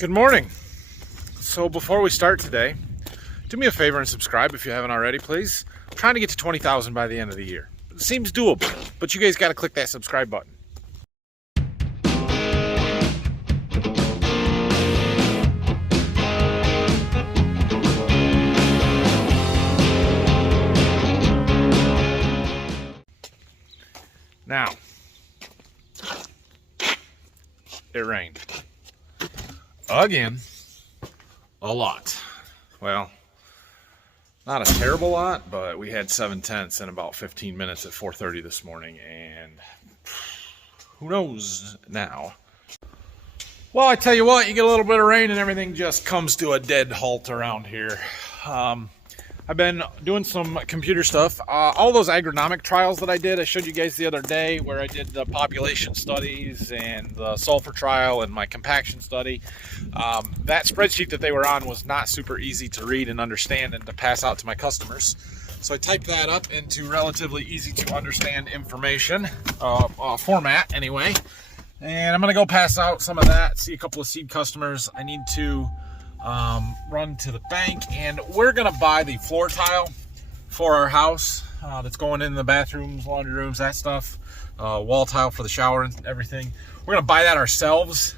Good morning. So before we start today, do me a favor and subscribe if you haven't already, please. I'm trying to get to 20,000 by the end of the year. It seems doable, but you guys got to click that subscribe button. Now, it rained. Again. A lot. Well, not a terrible lot, but we had 7/10 in about 15 minutes at 4:30 this morning, and who knows now. Well, I tell you what, you get a little bit of rain and everything just comes to a dead halt around here. I've been doing some computer stuff. All those agronomic trials that I did, I showed you guys the other day where I did the population studies and the sulfur trial and my compaction study. That spreadsheet that they were on was not super easy to read and understand and to pass out to my customers. So I typed that up into relatively easy to understand information, format anyway. And I'm gonna go pass out some of that, see a couple of seed customers. I need to run to the bank, and we're gonna buy the floor tile for our house that's going in the bathrooms, laundry rooms, that stuff, wall tile for the shower and everything. We're gonna buy that ourselves.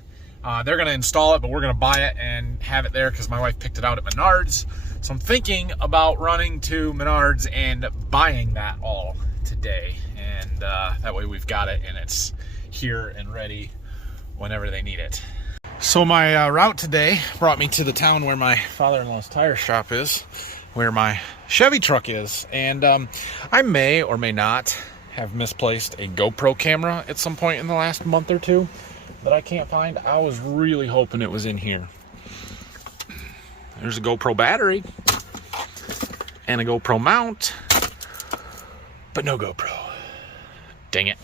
They're gonna install it, but we're gonna buy it and have it there because my wife picked it out at Menards. So I'm thinking about running to Menards and buying that all today, and that way we've got it and it's here and ready whenever they need it. So my route today brought me to the town where my father-in-law's tire shop is, where my Chevy truck is. And I may or may not have misplaced a GoPro camera at some point in the last month or two that I can't find. I was really hoping it was in here. There's a GoPro battery and a GoPro mount, but no GoPro. Dang it.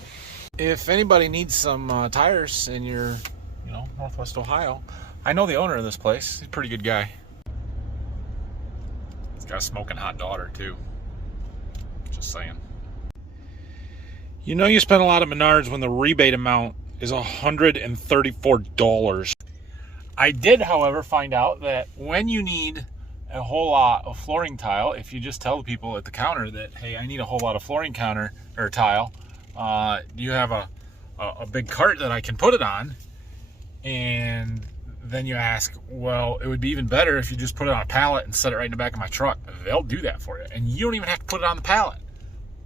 If anybody needs some tires in your Northwest Ohio, I know the owner of this place. He's a pretty good guy. He's got a smoking hot daughter too. Just saying. You know you spend a lot at Menards when the rebate amount is $134. I did, however, find out that when you need a whole lot of flooring tile, if you just tell the people at the counter that, hey, I need a whole lot of flooring counter or tile, you have a big cart that I can put it on. And then you ask, well, it would be even better if you just put it on a pallet and set it right in the back of my truck. They'll do that for you. And you don't even have to put it on the pallet.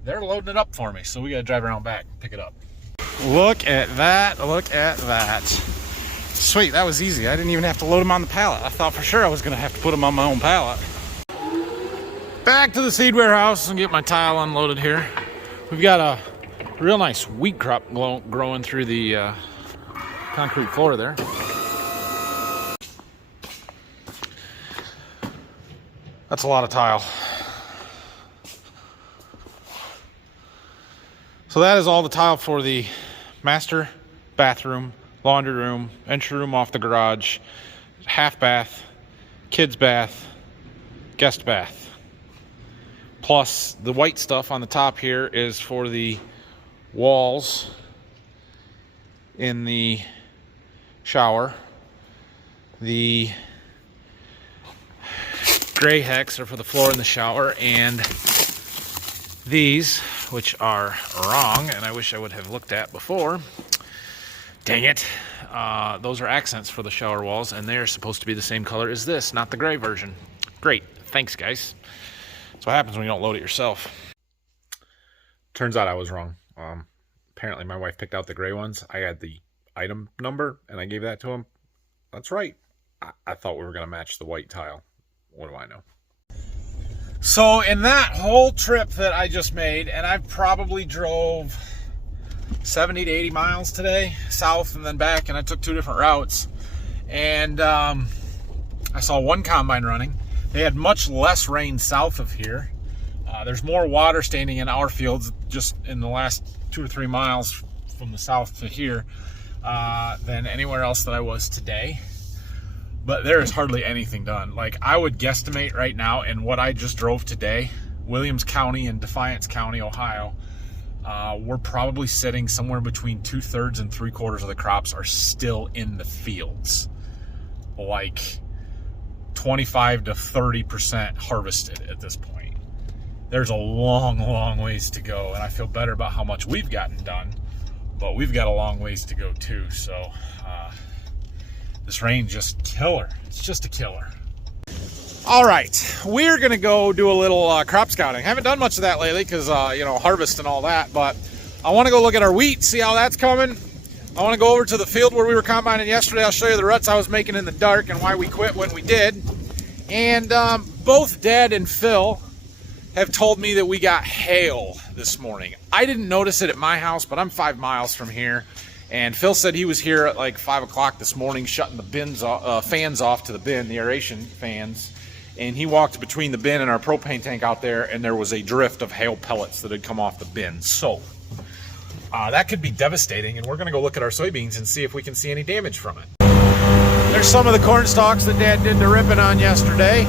They're loading it up for me. So we got to drive around back and pick it up. Look at that. Look at that. Sweet. That was easy. I didn't even have to load them on the pallet. I thought for sure I was going to have to put them on my own pallet. Back to the seed warehouse and get my tile unloaded here. We've got a real nice wheat crop growing through the concrete floor there. That's a lot of tile. So that is all the tile for the master bathroom, laundry room, entry room off the garage, half bath, kids bath, guest bath. Plus the white stuff on the top here is for the walls in the shower. The gray hex are for the floor in the shower, and these, which are wrong and I wish I would have looked at before, dang it, those are accents for the shower walls, and they're supposed to be the same color as this, not the gray version. Great, thanks guys. That's what happens when you don't load it yourself. Turns out I was wrong. Apparently my wife picked out the gray ones. I had the item number and I gave that to him. That's right. I thought we were going to match the white tile. What do I know? So in that whole trip that I just made, and I probably drove 70 to 80 miles today, south and then back, and I took two different routes. And I saw one combine running. They had much less rain south of here. There's more water standing in our fields just in the last 2 or 3 miles from the south to here than anywhere else that I was today. But there is hardly anything done. Like, I would guesstimate right now in what I just drove today, Williams County and Defiance County, Ohio, we're probably sitting somewhere between 2/3 and 3/4 of the crops are still in the fields. like 25 to 30% harvested at this point. There's a long ways to go, and I feel better about how much we've gotten done, but we've got a long ways to go too. So this rain just killer. It's just a killer. All right, we're gonna go do a little crop scouting. I haven't done much of that lately because harvest and all that, but I want to go look at our wheat, see how that's coming. I want to go over to the field where we were combining yesterday. I'll show you the ruts I was making in the dark and why we quit when we did. And both Dad and Phil have told me that we got hail this morning. I didn't notice it at my house, but I'm 5 miles from here. And Phil said he was here at like 5 o'clock this morning shutting the fans off to the bin, the aeration fans. And he walked between the bin and our propane tank out there, and there was a drift of hail pellets that had come off the bin. So that could be devastating, and we're going to go look at our soybeans and see if we can see any damage from it. There's some of the corn stalks that Dad did the ripping on yesterday.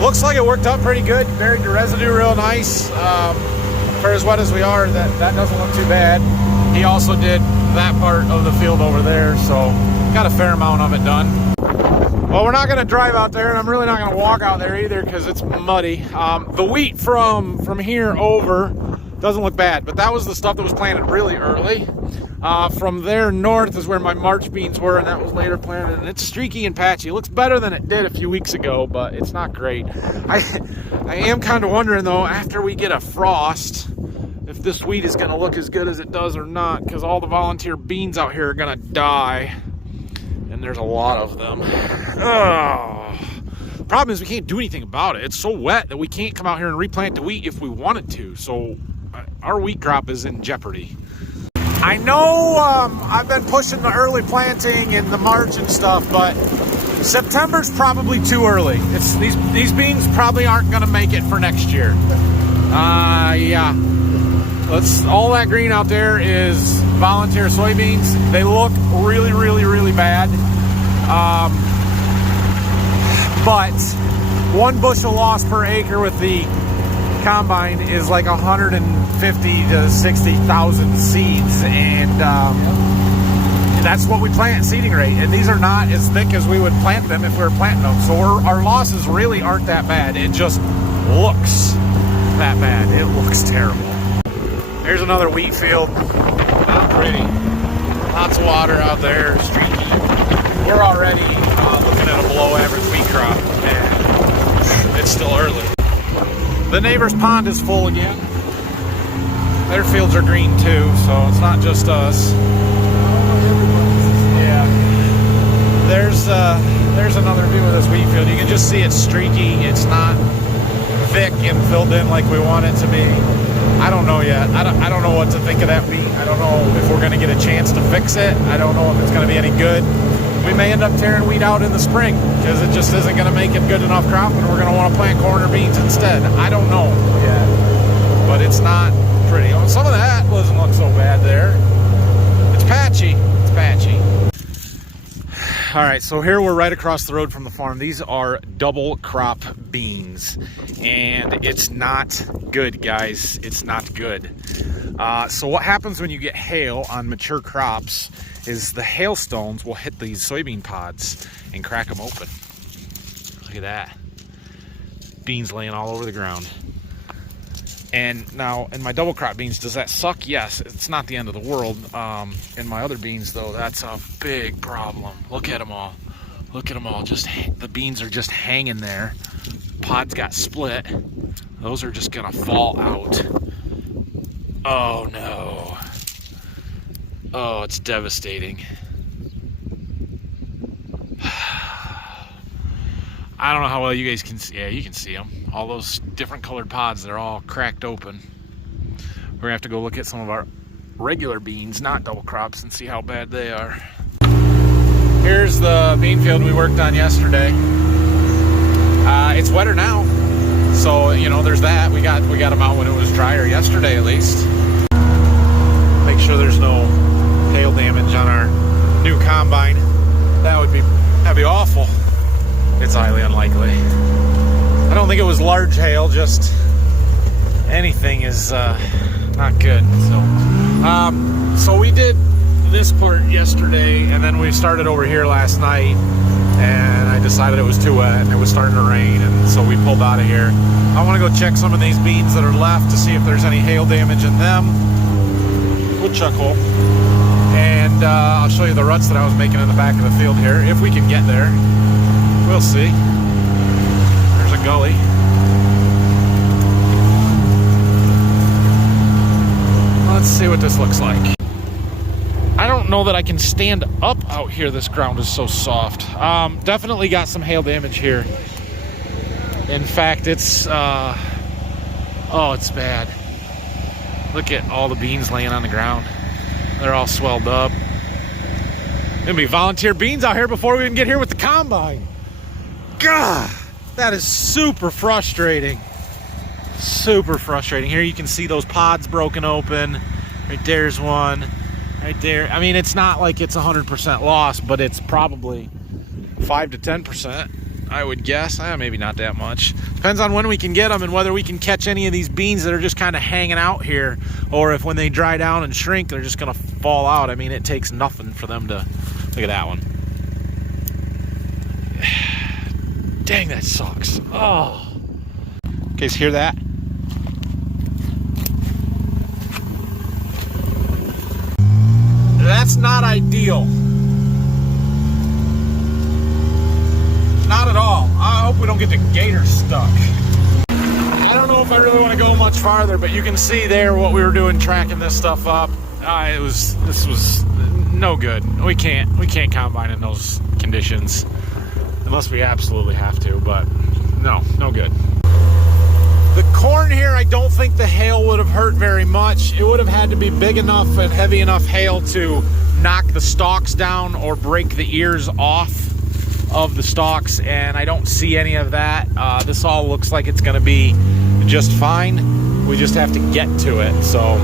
Looks like it worked out pretty good. Buried the residue real nice. For as wet as we are, that doesn't look too bad. He also did that part of the field over there, so got a fair amount of it done. Well, we're not going to drive out there, and I'm really not going to walk out there either because it's muddy. The wheat from here over doesn't look bad, but that was the stuff that was planted really early. From there north is where my March beans were, and that was later planted, and it's streaky and patchy. It looks better than it did a few weeks ago, but it's not great. I am kind of wondering, though, after we get a frost, if this wheat is going to look as good as it does or not, because all the volunteer beans out here are going to die, and there's a lot of them. Problem is we can't do anything about it. It's so wet that we can't come out here and replant the wheat if we wanted to, so our wheat crop is in jeopardy. I know I've been pushing the early planting in the March and stuff, but September's probably too early. These beans probably aren't going to make it for next year. Yeah. All that green out there is volunteer soybeans. They look really bad. But 1 bushel loss per acre with the combine is like 150 to 60,000 seeds, and that's what we plant seeding rate. And these are not as thick as we would plant them if we were planting them. So our losses really aren't that bad. It just looks that bad. It looks terrible. Here's another wheat field. Not pretty. Lots of water out there, streaky. We're already looking at a below average wheat crop, and it's still early. The neighbor's pond is full again. Their fields are green too, so it's not just us. Yeah. There's another view of this wheat field. You can just see it's streaky. It's not thick and filled in like we want it to be. I don't know yet. I don't know what to think of that wheat. I don't know if we're going to get a chance to fix it. I don't know if it's going to be any good. We may end up tearing wheat out in the spring because it just isn't going to make it good enough crop, and we're going to want to plant corn or beans instead. I don't know yet, but it's not pretty. Oh, some of that doesn't look so bad there. It's patchy. It's patchy. All right, so here we're right across the road from the farm. These are double crop beans, and it's not good, guys. It's not good. So what happens when you get hail on mature crops is the hailstones will hit these soybean pods and crack them open. Look at that. Beans laying all over the ground. And now in my double crop beans, does that suck? Yes, it's not the end of the world. In my other beans though, that's a big problem. Look at them all. Look at them all. Just the beans are just hanging there. Pods got split. Those are just gonna fall out. Oh no. Oh, it's devastating. I don't know how well you guys can see. Yeah, you can see them. All those different colored pods, they're all cracked open. We're gonna have to go look at some of our regular beans, not double crops, and see how bad they are. Here's the bean field we worked on yesterday. It's wetter now, so there's that. We got them out when it was drier yesterday, at least. Make sure there's no hail damage on our new combine. That'd be awful. It's highly unlikely. I don't think it was large hail, just anything is not good. So we did this part yesterday, and then we started over here last night, and I decided it was too wet and it was starting to rain, and so we pulled out of here. I want to go check some of these beans that are left to see if there's any hail damage in them. Woodchuck hole. And I'll show you the ruts that I was making in the back of the field here, if we can get there. We'll see. There's a gully. Let's see what this looks like. I don't know that I can stand up out here. This ground is so soft. Definitely got some hail damage here. In fact, it's oh, it's bad. Look at all the beans laying on the ground. They're all swelled up. Gonna be volunteer beans out here before we even get here with the combine. God, that is super frustrating. Super frustrating. Here you can see those pods broken open. Right there's one. Right there. I mean, it's not like it's 100% loss, but it's probably 5 to 10%, I would guess. Maybe not that much. Depends on when we can get them and whether we can catch any of these beans that are just kind of hanging out here, or if when they dry down and shrink, they're just going to fall out. I mean, it takes nothing for them to... Look at that one. Dang, that sucks. Oh. Okay, so hear that? That's not ideal. Not at all. I hope we don't get the gator stuck. I don't know if I really want to go much farther, but you can see there what we were doing tracking this stuff up. This was no good. We can't combine in those conditions unless we absolutely have to, but no good. The corn here, I don't think the hail would have hurt very much. It would have had to be big enough and heavy enough hail to knock the stalks down or break the ears off of the stalks, and I don't see any of that. This all looks like it's going to be just fine. We just have to get to it, so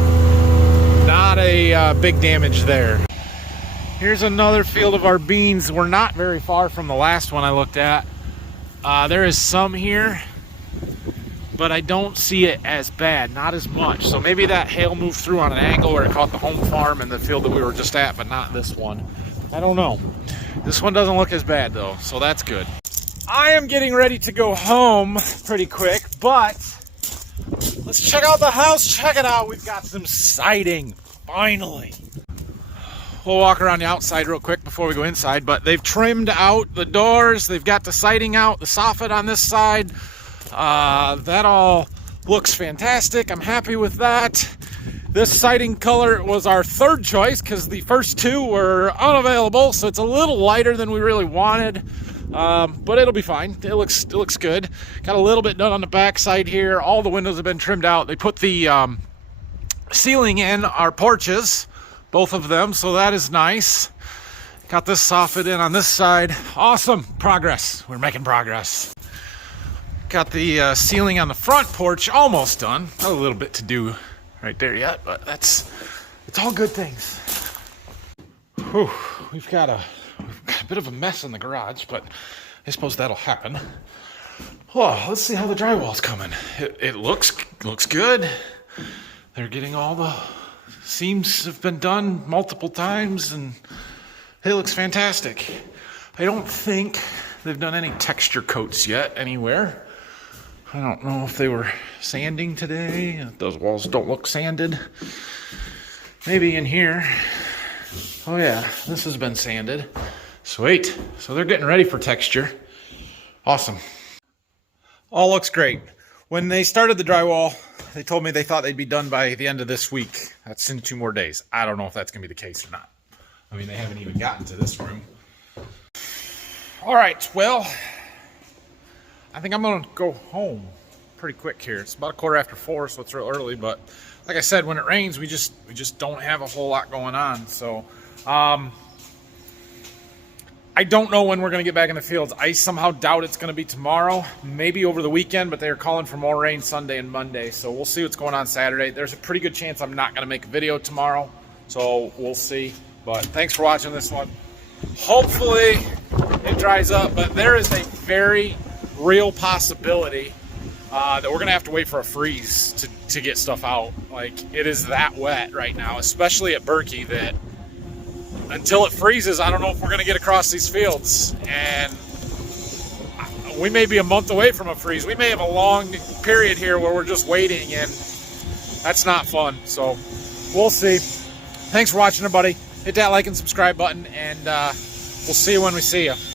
not a big damage there. Here's another field of our beans. We're not very far from the last one I looked at. There is some here, but I don't see it as bad, not as much. So maybe that hail moved through on an angle where it caught the home farm and the field that we were just at, but not this one. I don't know. This one doesn't look as bad though, so that's good. I am getting ready to go home pretty quick, but let's check out the house. Check it out. We've got some siding, finally. We'll walk around the outside real quick before we go inside, but they've trimmed out the doors. They've got the siding out, the soffit on this side. That all looks fantastic. I'm happy with that. This siding color was our third choice because the first two were unavailable, so it's a little lighter than we really wanted, but it'll be fine. It looks good. Got a little bit done on the back side here. All the windows have been trimmed out. They put the ceiling in our porches, both of them, so that is nice. Got this soffit in on this side. Awesome progress. We're making progress. Got the ceiling on the front porch almost done. Got a little bit to do right there yet, but it's all good things. Whew, we've got a bit of a mess in the garage, but I suppose that'll happen. Oh, let's see how the drywall's coming. It looks good. They're getting all the seams have been done multiple times, and it looks fantastic. I don't think they've done any texture coats yet anywhere. I don't know if they were sanding today. Those walls don't look sanded. Maybe in here. Oh yeah, this has been sanded. Sweet. So they're getting ready for texture. Awesome. All looks great. When they started the drywall, they told me they thought they'd be done by the end of this week. That's in 2 more days. I don't know if that's going to be the case or not. I mean, they haven't even gotten to this room. All right, well, I think I'm going to go home pretty quick here. It's about 4:15, so it's real early, but like I said, when it rains, we just don't have a whole lot going on. So I don't know when we're going to get back in the fields. I somehow doubt it's going to be tomorrow, maybe over the weekend, but they're calling for more rain Sunday and Monday, so we'll see what's going on Saturday. There's a pretty good chance I'm not going to make a video tomorrow, so we'll see. But thanks for watching this one. Hopefully it dries up, but there is a very real possibility that we're going to have to wait for a freeze to get stuff out. Like, it is that wet right now, especially at Berkey, that until it freezes, I don't know if we're going to get across these fields. And we may be a month away from a freeze. We may have a long period here where we're just waiting, and that's not fun. So we'll see. Thanks for watching, everybody. Hit that like and subscribe button, and we'll see you when we see you.